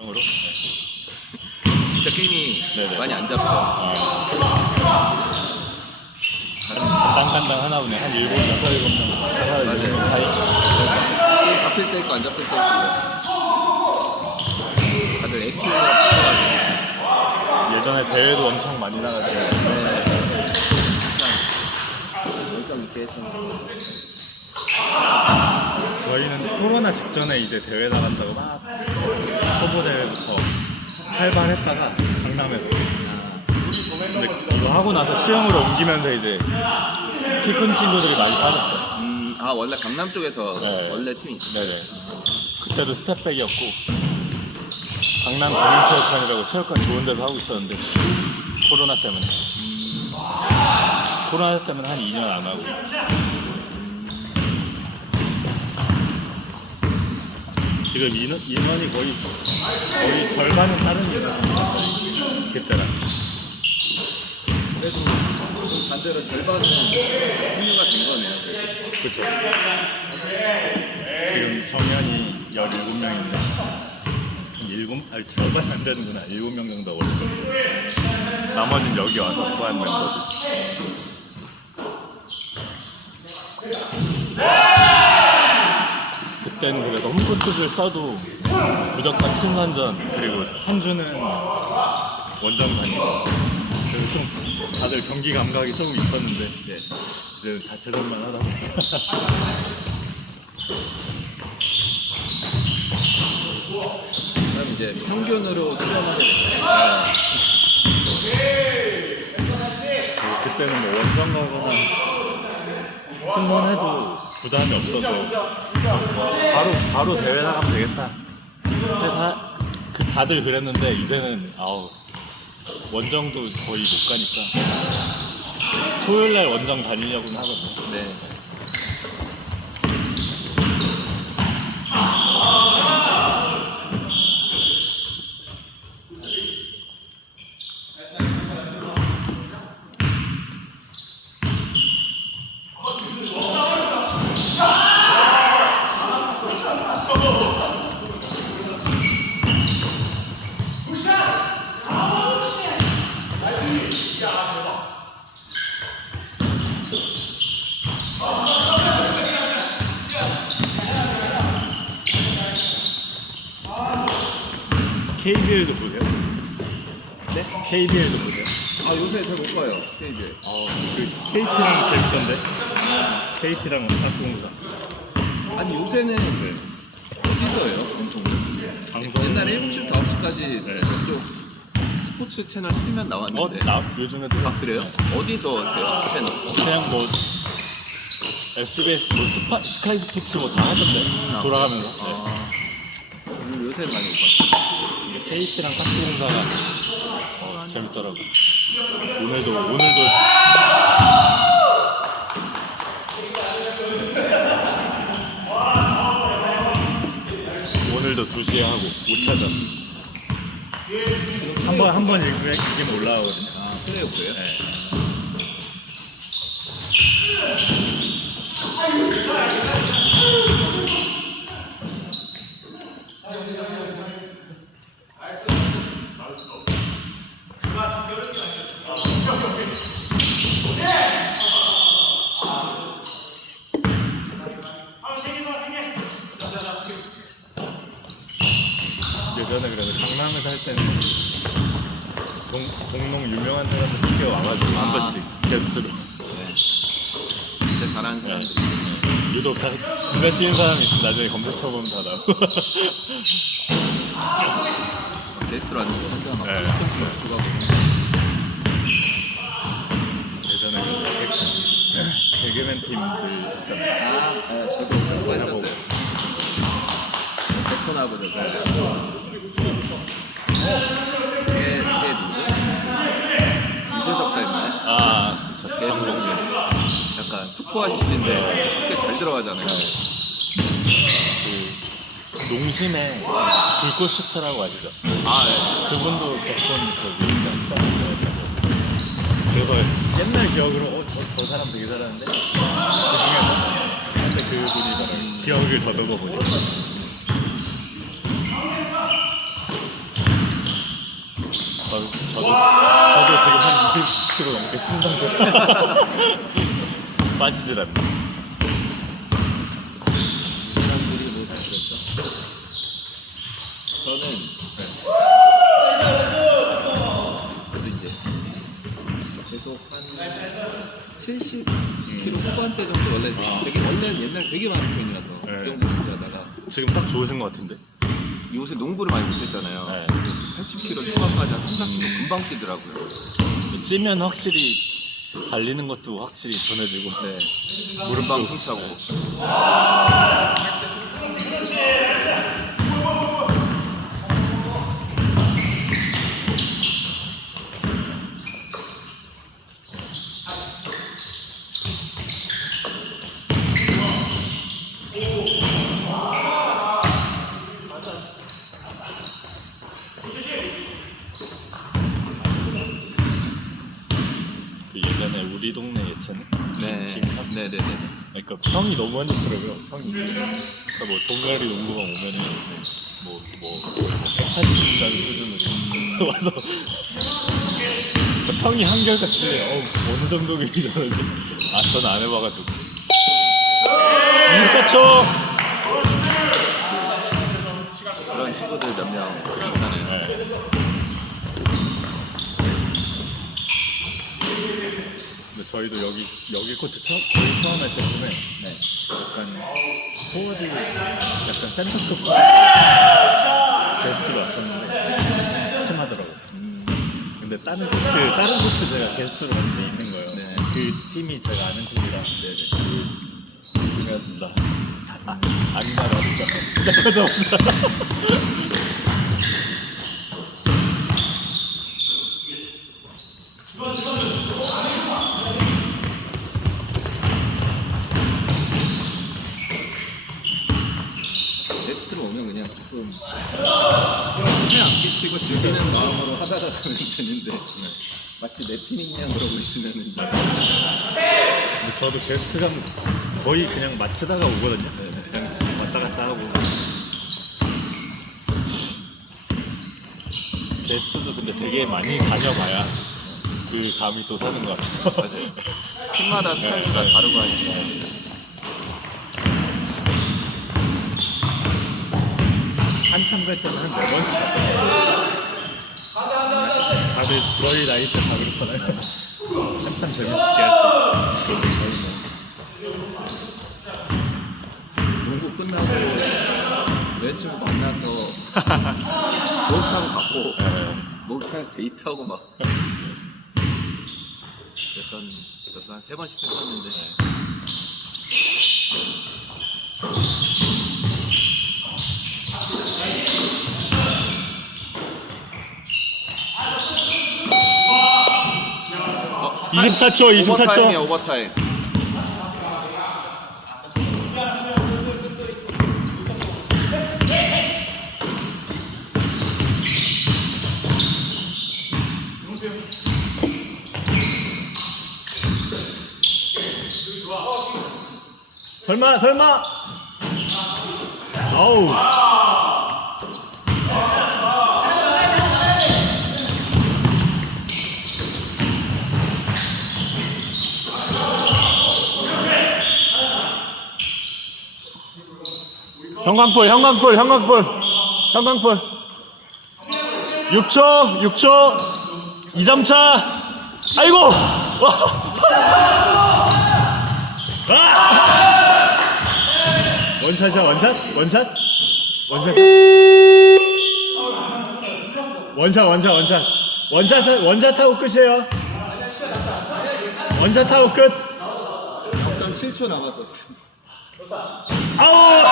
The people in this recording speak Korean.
으로 진짜 게임이 네네. 많이 안 잡혀. 간당간당 하나 보네 한 일곱 여섯 일곱 명 맞아요. 사이 게임 잡힐 때 있고 안 잡힐 때 있고. 다들 액티브가 붙어가지고. 예전에 대회도 엄청 많이 나가고 네. 열정 있게 했던 저희는 코로나 직전에 이제 대회 나간다고 막 초보 대회부터 활발했다가 강남에서. 근데 그거 하고 나서 수영으로 옮기면서 이제 키 큰 친구들이 많이 빠졌어요. 음, 아 원래 강남 쪽에서 네. 원래 팀이 있어. 네네. 그때도 스텝백이었고 강남 공인체육관이라고 체육관 좋은 데서 하고 있었는데 코로나 때문에. 코로나 때문에 한 2년 안 하고 지금 인원, 인원이 거의 거의 절반은 다른 일이야 그때랑 그래도 좀 반대로 절반은 합류가 된 거네요. 그쵸. 지금 정년이 17명인데 7, 아니 절반 안 되는구나. 7명 정도 올릴 거예요. 나머지는 여기 와서 구한 멤버들 때는 그래도 홈코트를 써도 무조건 친선전 그리고 한 주는 원정 다니고 그래서 좀 다들 경기 감각이 조금 있었는데 네. 이제 자체전만 하다 보니까 그럼 이제 평균으로 수렴하게 됐어요. 그- 그때는 뭐 원정 가거나 친선해도 부담이 없어서 바로 바로 대회 나가면 되겠다. 해서 그 다들 그랬는데 이제는 아우 원정도 거의 못 가니까 토요일 날 원정 다니려고는 하거든요. 네. KBL도 보세요? 네? KBL도 보세요? 아 요새 잘 못 봐요. 스테이지. 어, 그 KT랑 재밌던데? KT랑 가스공사. 아니 요새는 네. 어디서요? 방송을? 방송 옛날에 7시, 5시까지 네. 스포츠 채널 틀면 어, 나왔는데. 나 요즘에도 아 그래요? 어디서 하세요? 채널? 그냥 뭐 SBS 뭐 스파, 스카이 스포츠 뭐 다 하던데 돌아가면서 네. 아, 오늘 요새 많이 못 봤어요. KT랑 가스공사가 어, 재밌더라고. 오늘도 오늘도. 오늘도 2시에 하고 5차전 한번 한번 읽으면 이기면 올라오거든요. 아 플레이오프예요? 네. 예전에 그래서 강남에 살 때는 동, 동농 유명한 사람들 시켜 와가지고 한 아. 번씩 게스트로 진짜 잘하는 사람들. 유독 잘 눈에 띄는 사람이 있으면 나중에 검색해보면 다 나오고 게스트로 하는 거 혼자 막 네. 콘텐츠 막 들어가고. 예전에 그 개- 개그맨 팀들 있잖아요 아, 네, 저도 그런 걔, 걔 누구? 이재석 닮나요? 아 그쵸 걔 장동민 누구? 약간 투포 아저씨인데 꽤잘 들어가잖아요. 그 농심의 불꽃 슈터라고 아시죠? 아, 네. 그분도 덕분 저기 있었다고 그래서 옛날 기억으로 어, 저, 저 사람 되게 잘하는데 그 중에서 근데 그분이 기억을 더듬어 보니까 저도, 저도 지금 한 20kg 넘게 찐 상태. 빠지질 않네. 사람들이? 저는 그래도 이제 계속 한 70kg 후반대 정도 원래 되게 원래 옛날 되게 많은 편이라서 네. 그 정도 하다가 지금 딱 좋으신 것 같은데? 요새 농구를 많이 못했잖아요. 네. 80kg 초반까지 한 3, 4kg 금방 찌더라고요. 찌면 확실히 달리는 것도 확실히 둔해지고. 네. 무릎방 숨차고. 그 예전에 우리 동네 예체능? 네. 네네네. 그러니까 평이 너무 안 좋더라고요. 평이. 그러니까 뭐 동아리 농구방 오면은 뭐뭐 180이라는 수준으로 와서 그러니까 평이 한결같이 어, 어느 정도 기준이지? 아 저는 안 해봐가지고. 24초. 그런 친구들 몇명 있잖아요. 근데 저희도 여기 여기 코트 처음 거의 처음 할 때쯤에 네. 약간 포워드 약간 센터급 게스트가 왔었는데 심하더라고. 음. 근데 다른 코트 다른 코트 제가 게스트로 갔는데 있는 거예요. 네. 그 팀이 제가 아는 팀이라. 그러면 나 아, 안 나가니까 시작하자마자. 게스트로 오면 그냥 좀 그냥 안 끼치고 즐기는 마음으로 하다가 가면 되는데 마치 내 팀이냐 그러고 있으면 은 근데 저도 게스트 가면 거의 그냥 마치다가 오거든요. 그냥 왔다 갔다 하고. 게스트도 근데 되게 많이 다녀봐야 그 감이 또 사는 것 같아요. 팀마다 네. 다르고 하니까 한참 갈 때는 한네 번씩 갔던 것 같아요. 다들 나이 때 다 그렇잖아요. 한참 재밌게 할 때. 거의 뭐. 농구 끝나고 여자친구 만나서 목욕탕 갔고 네. 목욕탕에서 데이트하고 막 몇번 몇번 세 번씩 했었는데 24초, 24초. 오버타임이야 오버타임 설마, 설마! 아우. 형광불, 형광불, 형광불, 형광불. 6초, 6초, 2점 차. 아이고! 와. 아! 원샷이야 원샷? 원샷? 원샷 원샷 원샷 원샷 원샷 하- 원샷 하고 끝이에요 원샷 하고 끝 0.7초 남았었어 아우